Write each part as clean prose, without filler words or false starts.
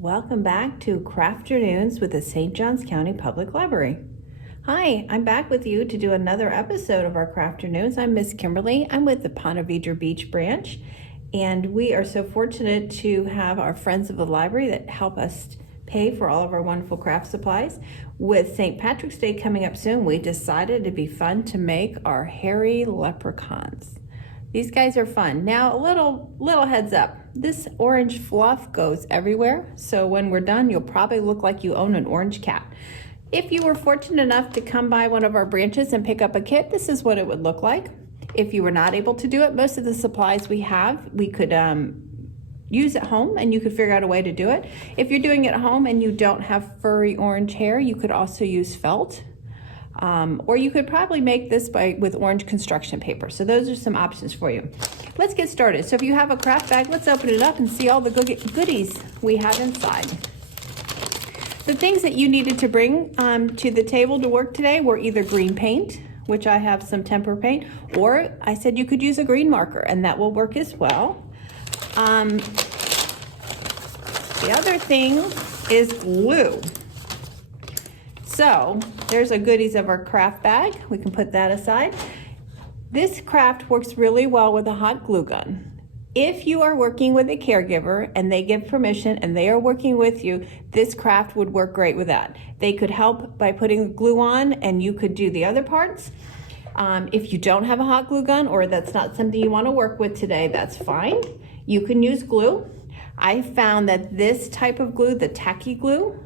Welcome back to Crafternoons with the St. Johns County Public Library. Hi, I'm back with you to do another episode of our Crafternoons. I'm Miss Kimberley. I'm with the Ponte Vedra Beach branch, and we are so fortunate to have our friends of the library that help us pay for all of our wonderful craft supplies. With St. Patrick's Day coming up soon, we decided it'd be fun to make our hairy leprechauns. These guys are fun. Now, a little heads up. This orange fluff goes everywhere, so when we're done, you'll probably look like you own an orange cat. If you were fortunate enough to come by one of our branches and pick up a kit, this is what it would look like. If you were not able to do it, most of the supplies we have, we could use at home, and you could figure out a way to do it. If you're doing it at home and you don't have furry orange hair, you could also use felt. Or you could probably make this with orange construction paper. So those are some options for you. Let's get started. So if you have a craft bag, let's open it up and see all the goodies we have inside. The things that you needed to bring to the table to work today were either green paint, which I have some tempera paint, or I said you could use a green marker, and that will work as well. The other thing is glue. So there's a goodies of our craft bag. We can put that aside. This craft works really well with a hot glue gun. If you are working with a caregiver and they give permission and they are working with you, this craft would work great with that. They could help by putting glue on, and you could do the other parts. If you don't have a hot glue gun, or that's not something you want to work with today, that's fine. You can use glue. I found that this type of glue, the tacky glue,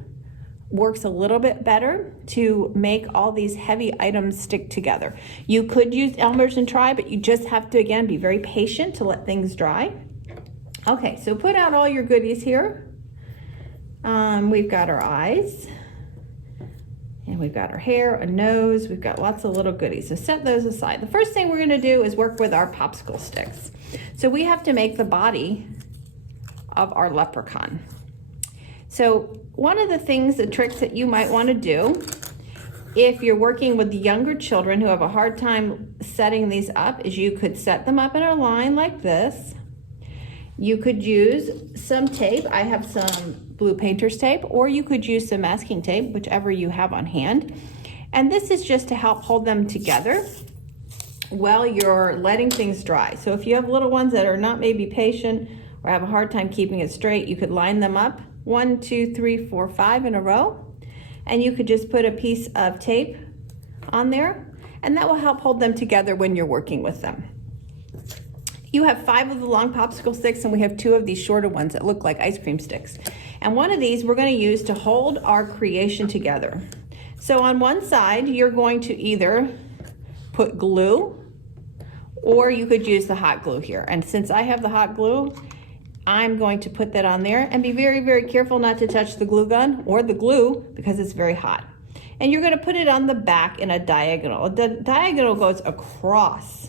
works a little bit better to make all these heavy items stick together. You could use Elmer's and try, but you just have to, again, be very patient to let things dry. Okay, so put out all your goodies here. We've got our eyes, and we've got our hair, a nose, we've got lots of little goodies. So set those aside. The first thing we're gonna do is work with our popsicle sticks. So we have to make the body of our leprechaun. So one of the things, the tricks that you might want to do if you're working with younger children who have a hard time setting these up is you could set them up in a line like this. You could use some tape. I have some blue painter's tape, or you could use some masking tape, whichever you have on hand. And this is just to help hold them together while you're letting things dry. So if you have little ones that are not maybe patient or have a hard time keeping it straight, you could line them up 1, 2, 3, 4, 5 in a row, and you could just put a piece of tape on there, and that will help hold them together when you're working with them. You have 5 of the long popsicle sticks, and we have 2 of these shorter ones that look like ice cream sticks. And one of these we're going to use to hold our creation together. So on one side, you're going to either put glue, or you could use the hot glue here. And since I have the hot glue, I'm going to put that on there, and be very, very careful not to touch the glue gun or the glue because it's very hot. And you're going to put it on the back in a diagonal. The diagonal goes across.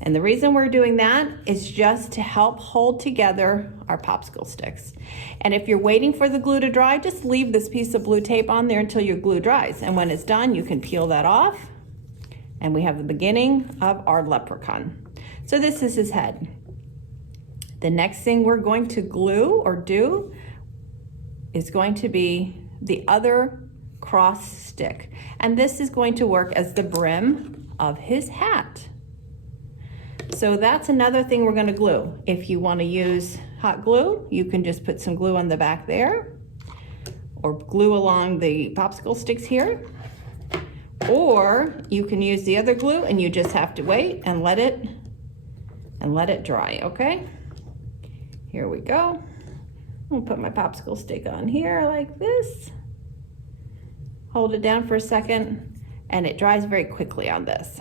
And the reason we're doing that is just to help hold together our popsicle sticks. And if you're waiting for the glue to dry, just leave this piece of blue tape on there until your glue dries. And when it's done, you can peel that off. And we have the beginning of our leprechaun. So this is his head. The next thing we're going to glue or do is going to be the other cross stick. And this is going to work as the brim of his hat. So that's another thing we're going to glue. If you want to use hot glue, you can just put some glue on the back there, or glue along the popsicle sticks here. Or you can use the other glue, and you just have to wait and let it dry, okay? Here we go. I'll put my popsicle stick on here like this. Hold it down for a second, and it dries very quickly on this.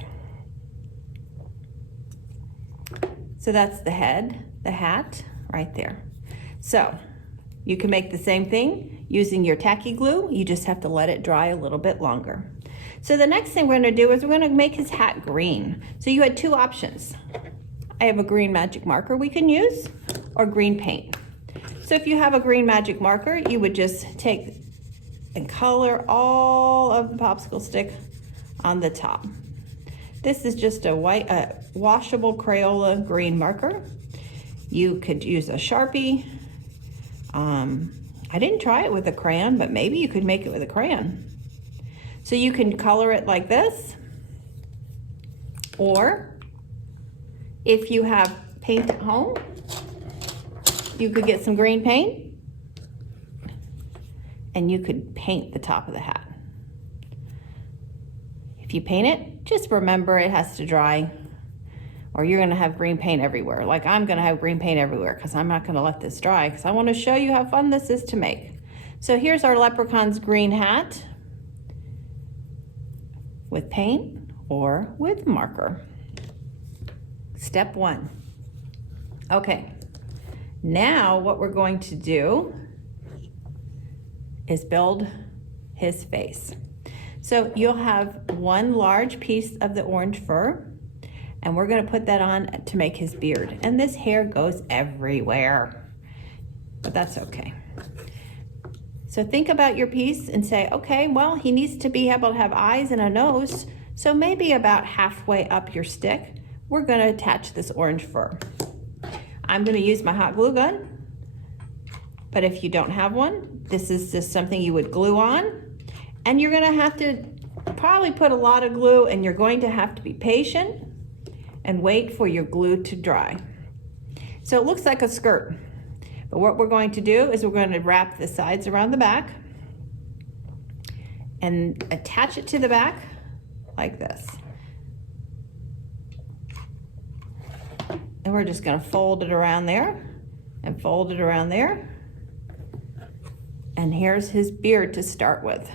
So that's the head, the hat, right there. So you can make the same thing using your tacky glue. You just have to let it dry a little bit longer. So the next thing we're gonna do is we're gonna make his hat green. So you had 2 options. I have a green magic marker we can use, or green paint. So if you have a green magic marker, you would just take and color all of the popsicle stick on the top. This is just a washable Crayola green marker. You could use a Sharpie I didn't try it with a crayon, but maybe you could make it with a crayon. So you can color it like this, or if you have paint at home, you could get some green paint and you could paint the top of the hat. If you paint it, just remember it has to dry, or you're gonna have green paint everywhere. Like I'm gonna have green paint everywhere because I'm not gonna let this dry because I wanna show you how fun this is to make. So here's our leprechaun's green hat with paint or with marker. Step 1. Okay, now what we're going to do is build his face. So you'll have one large piece of the orange fur, and we're gonna put that on to make his beard. And this hair goes everywhere, but that's okay. So think about your piece and say, okay, well, he needs to be able to have eyes and a nose, so maybe about halfway up your stick, we're gonna attach this orange fur. I'm gonna use my hot glue gun, but if you don't have one, this is just something you would glue on, and you're gonna have to probably put a lot of glue, and you're going to have to be patient and wait for your glue to dry. So it looks like a skirt, but what we're going to do is we're going to wrap the sides around the back and attach it to the back like this. And we're just going to fold it around there and fold it around there. And here's his beard to start with.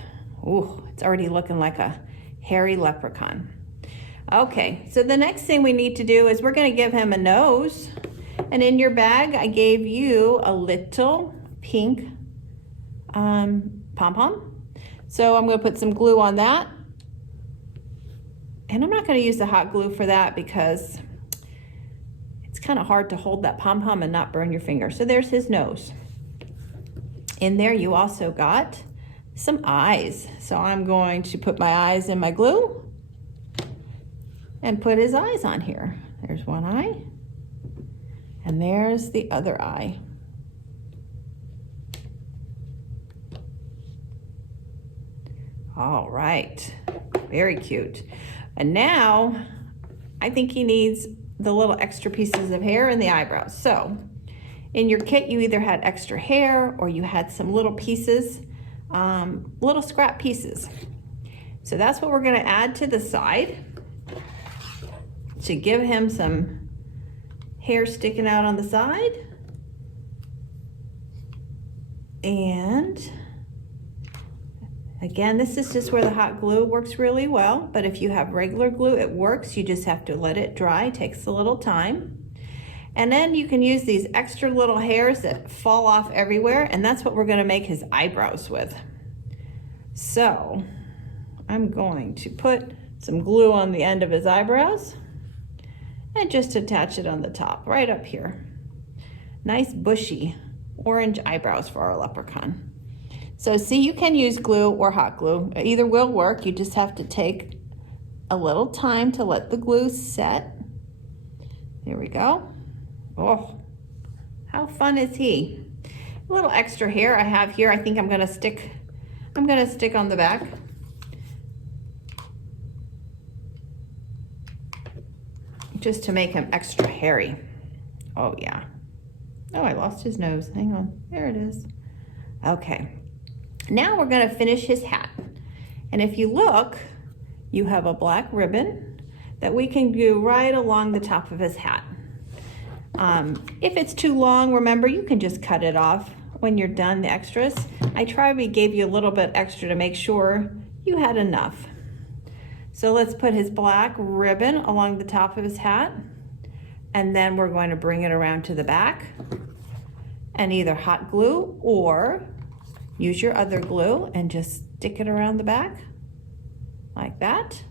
Ooh, it's already looking like a hairy leprechaun. Okay, so the next thing we need to do is we're going to give him a nose. And in your bag, I gave you a little pink pom-pom. So I'm going to put some glue on that. And I'm not going to use the hot glue for that because it's kind of hard to hold that pom-pom and not burn your finger. So there's his nose. In there, you also got some eyes. So I'm going to put my eyes in my glue and put his eyes on here. There's one eye, and there's the other eye. All right, very cute. And now, I think he needs the little extra pieces of hair and the eyebrows. So, in your kit, you either had extra hair or you had some little pieces, little scrap pieces. So that's what we're gonna add to the side to give him some hair sticking out on the side. And again, this is just where the hot glue works really well, but if you have regular glue, it works. You just have to let it dry. It takes a little time. And then you can use these extra little hairs that fall off everywhere, and that's what we're gonna make his eyebrows with. So I'm going to put some glue on the end of his eyebrows and just attach it on the top, right up here. Nice bushy orange eyebrows for our leprechaun. So see, you can use glue or hot glue. Either will work. You just have to take a little time to let the glue set. There we go. Oh, how fun is he? A little extra hair I have here. I think I'm gonna stick on the back. Just to make him extra hairy. Oh yeah. Oh, I lost his nose. Hang on, there it is. Okay, now we're gonna finish his hat. And if you look, you have a black ribbon that we can do right along the top of his hat. If it's too long, remember, you can just cut it off when you're done, the extras. We gave you a little bit extra to make sure you had enough. So let's put his black ribbon along the top of his hat, and then we're going to bring it around to the back and either hot glue or use your other glue and just stick it around the back like that.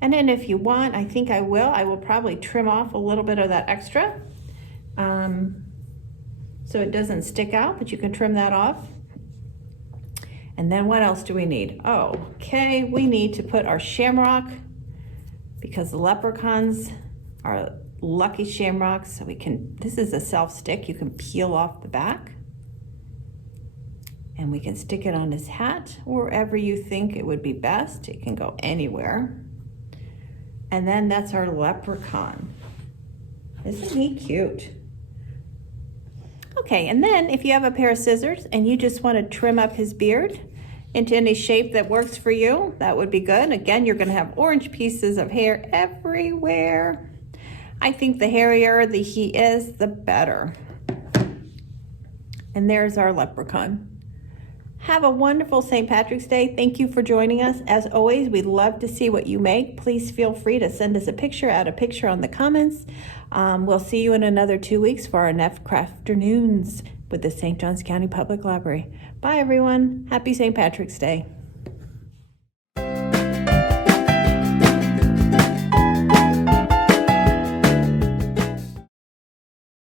And then if you want, I think I will probably trim off a little bit of that extra so it doesn't stick out, but you can trim that off. And then what else do we need? Oh, okay, we need to put our shamrock, because the leprechauns are lucky shamrocks. So this is a self stick. You can peel off the back. And we can stick it on his hat, wherever you think it would be best. It can go anywhere. And then that's our leprechaun. Isn't he cute? Okay, and then if you have a pair of scissors and you just want to trim up his beard into any shape that works for you, that would be good. Again, you're going to have orange pieces of hair everywhere. I think the hairier he is, the better. And there's our leprechaun. Have a wonderful St. Patrick's Day. Thank you for joining us. As always, we'd love to see what you make. Please feel free to send us a picture, add a picture on the comments. We'll see you in another 2 weeks for our next Crafternoons with the St. Johns County Public Library. Bye, everyone. Happy St. Patrick's Day.